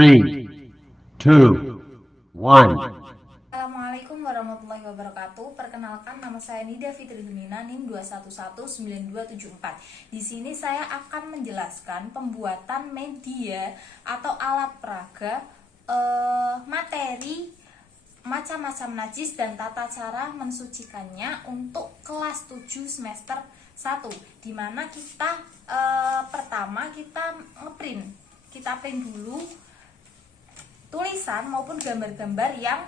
3, 2, 1. Assalamualaikum warahmatullahi wabarakatuh. Perkenalkan, nama saya Nida Fitri Dumina, NIM 2119274. Di sini saya akan menjelaskan pembuatan media atau alat peraga, materi macam-macam najis dan tata cara mensucikannya untuk kelas 7 semester 1, dimana kita pertama kita print dulu tulisan maupun gambar-gambar yang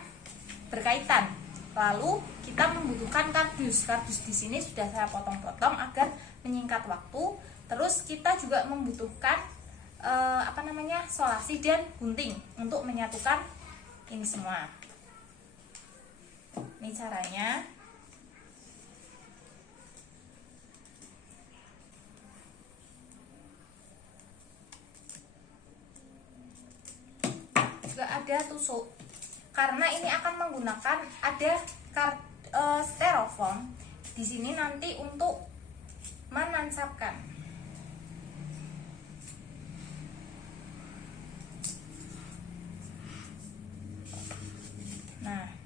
berkaitan. Lalu kita membutuhkan kardus. Kardus di sini sudah saya potong-potong agar menyingkat waktu. Terus kita juga membutuhkan solasi dan gunting untuk menyatukan ini semua. Ini caranya. Juga ada tusuk. Karena ini akan menggunakan ada styrofoam di sini nanti untuk menancapkan. Nah,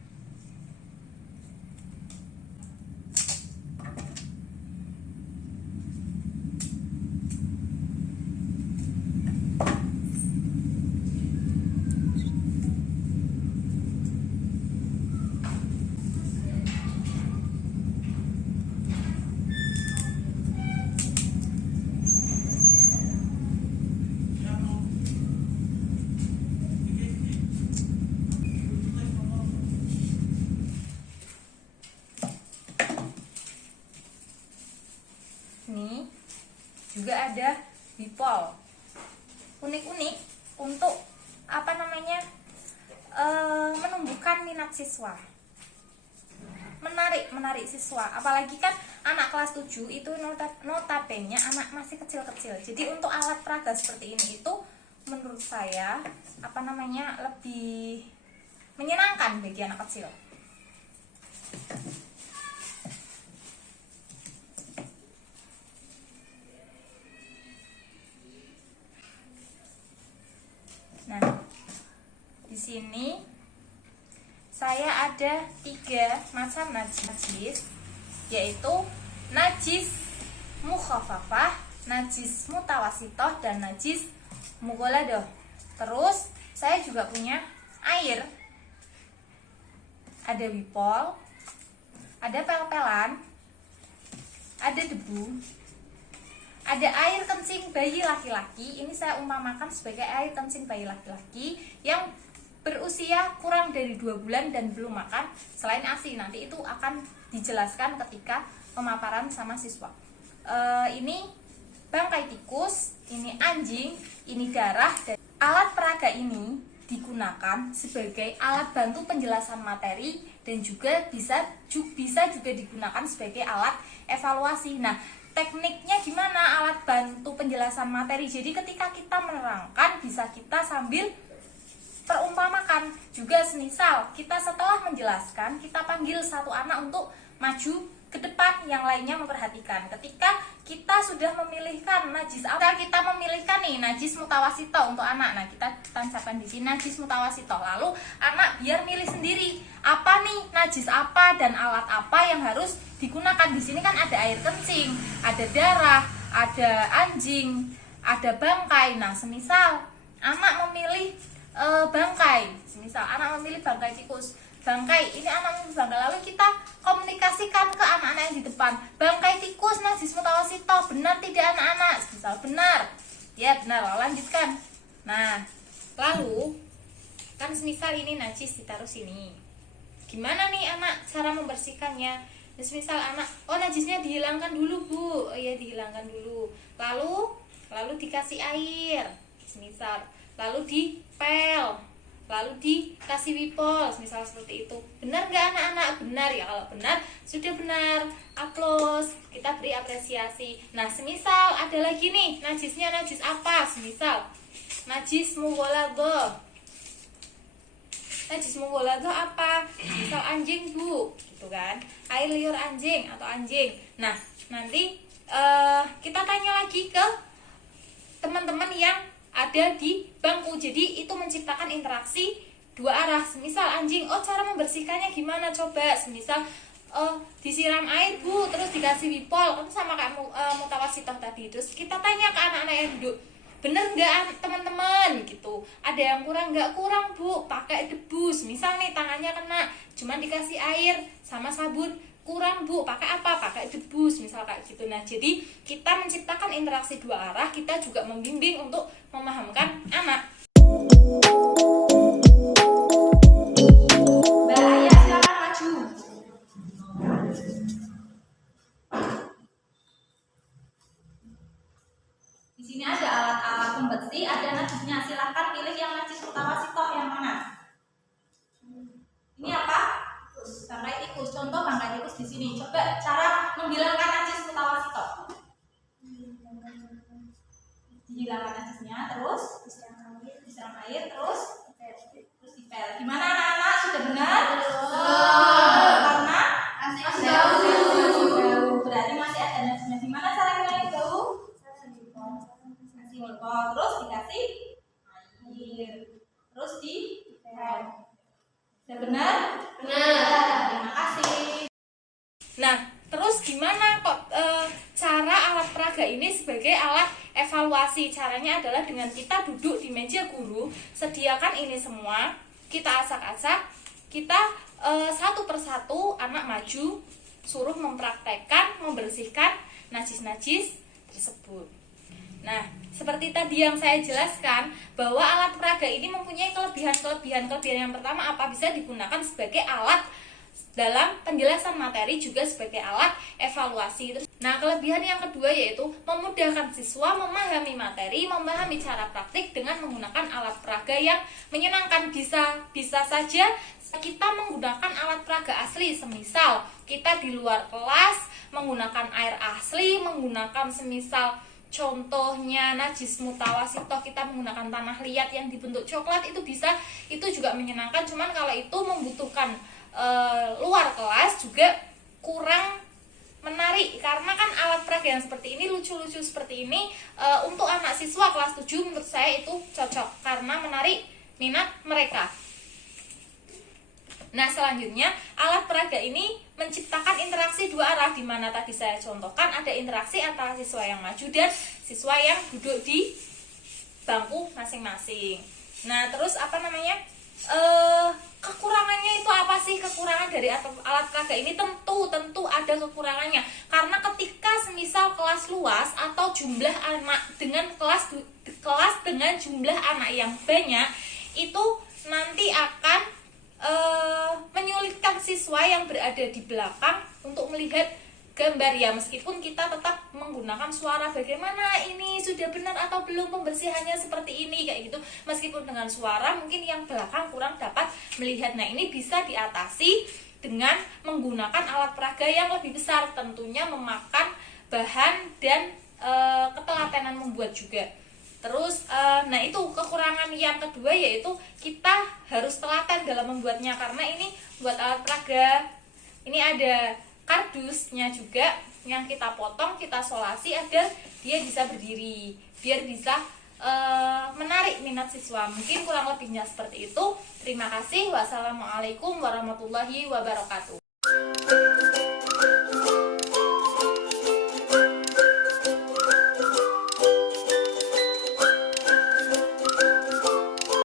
ini juga ada bipol unik-unik untuk menumbuhkan minat siswa, menarik siswa. Apalagi kan anak kelas 7 itu notabene anak masih kecil-kecil. Jadi untuk alat peraga seperti ini itu menurut saya lebih menyenangkan bagi anak kecil. Nah, di sini saya ada 3 macam najis, yaitu najis mukhafafah, najis mutawasitoh, dan najis mughaladoh. Terus saya juga punya air, ada wipol, ada pel-pelan, ada debu, ada air kencing bayi laki-laki. Ini saya umpamakan sebagai air kencing bayi laki-laki yang berusia kurang dari 2 bulan dan belum makan selain ASI. Nanti itu akan dijelaskan ketika pemaparan sama siswa. Ini bangkai tikus, ini anjing, ini darah. Dan alat peraga ini digunakan sebagai alat bantu penjelasan materi dan juga bisa juga digunakan sebagai alat evaluasi. Nah, tekniknya gimana alat bantu penjelasan materi? Jadi ketika kita menerangkan, bisa kita sambil perumpamakan. Juga semisal kita setelah menjelaskan, kita panggil satu anak untuk maju ke depan, yang lainnya memperhatikan. Ketika kita sudah memilihkan najis apa, kita memilihkan nih najis mutawasito untuk anak. Nah, kita tancapkan di sini najis mutawasito. Lalu anak biar milih sendiri apa nih najis apa dan alat apa yang harus digunakan. Di sini kan ada air kencing, ada darah, ada anjing, ada bangkai. Nah, semisal anak memilih bangkai, semisal anak memilih bangkai tikus, bangkai ini anak memilih bangkai, lalu kita komunikasikan ke anak-anak yang di depan, bangkai tikus najis mutawasito, benar tidak anak-anak? Semisal benar, ya benar, lalu lanjutkan. Nah, lalu kan semisal ini najis ditaruh sini, gimana nih anak cara membersihkannya? Semisal anak, oh najisnya dihilangkan dulu bu, oh iya dihilangkan dulu, lalu dikasih air, semisal, lalu dipel, lalu dikasih wipol, misal seperti itu. Benar nggak anak-anak? Benar ya. Kalau benar, sudah benar, aplaus, kita beri apresiasi. Nah, semisal ada lagi nih, najisnya najis apa? Semisal najis mughaladoh. Najis mughaladoh apa? Misal anjing bu, gitu kan, air liur anjing atau anjing. Nah, nanti kita tanya lagi ke teman-teman yang ada di bangku. Jadi itu menciptakan interaksi dua arah. Semisal anjing, oh cara membersihkannya gimana coba? Semisal disiram air Bu, terus dikasih wipol, kan sama kayak mutawasitoh tadi. Terus kita tanya ke anak-anak yang duduk, bener nggak teman-teman gitu, ada yang kurang nggak? Kurang Bu, pakai debus. Misal nih tangannya kena, cuman dikasih air sama sabun, kurang Bu, pakai apa? Pakai debus, misal kayak gitu. Nah jadi kita menciptakan interaksi dua arah, kita juga membimbing untuk memahamkan anak. Mbak Ayah silakan maju. Di sini ada alat-alat pembersih, ada najisnya. Silahkan pilih yang najis mutawasitoh yang mana? Ini apa? Bangkai tikus. Contoh bangkai tikus di sini. Coba cara menghilangkan najis mutawasitoh. Dihilangkan najisnya, terus disiram air, terus dipel. Gimana anak-anak? Sudah benar? Karena masih jauh. Berarti masih ada najisnya. Gimana cara ngilangin bau? Kasih wipol, terus dikasih air, terus dipel. Sudah benar? Benar. Terima kasih. Nah, terus gimana kok cara alat peraga ini sebagai alat evaluasi? Caranya adalah dengan kita duduk di meja guru, sediakan ini semua, kita asak-asak, kita satu persatu anak maju, suruh mempraktekkan, membersihkan najis-najis tersebut. Nah, seperti tadi yang saya jelaskan, bahwa alat peraga ini mempunyai kelebihan. Kelebihan yang pertama apa? Bisa digunakan sebagai alat dalam penjelasan materi, juga sebagai alat evaluasi. Nah, kelebihan yang kedua yaitu memudahkan siswa memahami materi, memahami cara praktik dengan menggunakan alat peraga yang menyenangkan. Bisa saja kita menggunakan alat peraga asli, semisal kita di luar kelas menggunakan air asli, menggunakan semisal contohnya najis mutawasitoh, kita menggunakan tanah liat yang dibentuk coklat, itu bisa, itu juga menyenangkan. Cuman kalau itu membutuhkan luar kelas juga kurang menarik, karena kan alat peraga yang seperti ini, lucu-lucu seperti ini, untuk anak siswa kelas 7 menurut saya itu cocok karena menarik minat mereka. Nah, selanjutnya alat peraga ini menciptakan interaksi dua arah, di mana tadi saya contohkan ada interaksi antara siswa yang maju dan siswa yang duduk di bangku masing-masing. Nah, terus apa namanya? Kekurangannya itu apa sih? Kekurangan dari alat peraga ini tentu ada kekurangannya, karena ketika semisal kelas luas atau jumlah anak dengan kelas dengan jumlah anak yang banyak, itu nanti akan menyulitkan siswa yang berada di belakang untuk melihat gambar ya. Meskipun kita tetap menggunakan suara, bagaimana ini sudah benar atau belum pembersihannya seperti ini, kayak gitu. Meskipun dengan suara mungkin yang belakang kurang dapat melihat. Nah, ini bisa diatasi dengan menggunakan alat peraga yang lebih besar, tentunya memakan bahan dan ketelatenan membuat juga. Terus, nah itu kekurangan yang kedua, yaitu kita harus telaten dalam membuatnya, karena ini buat alat peraga ini ada kardusnya juga yang kita potong, kita solasi agar dia bisa berdiri, biar bisa menarik minat siswa. Mungkin kurang lebihnya seperti itu. Terima kasih. Wassalamualaikum warahmatullahi wabarakatuh.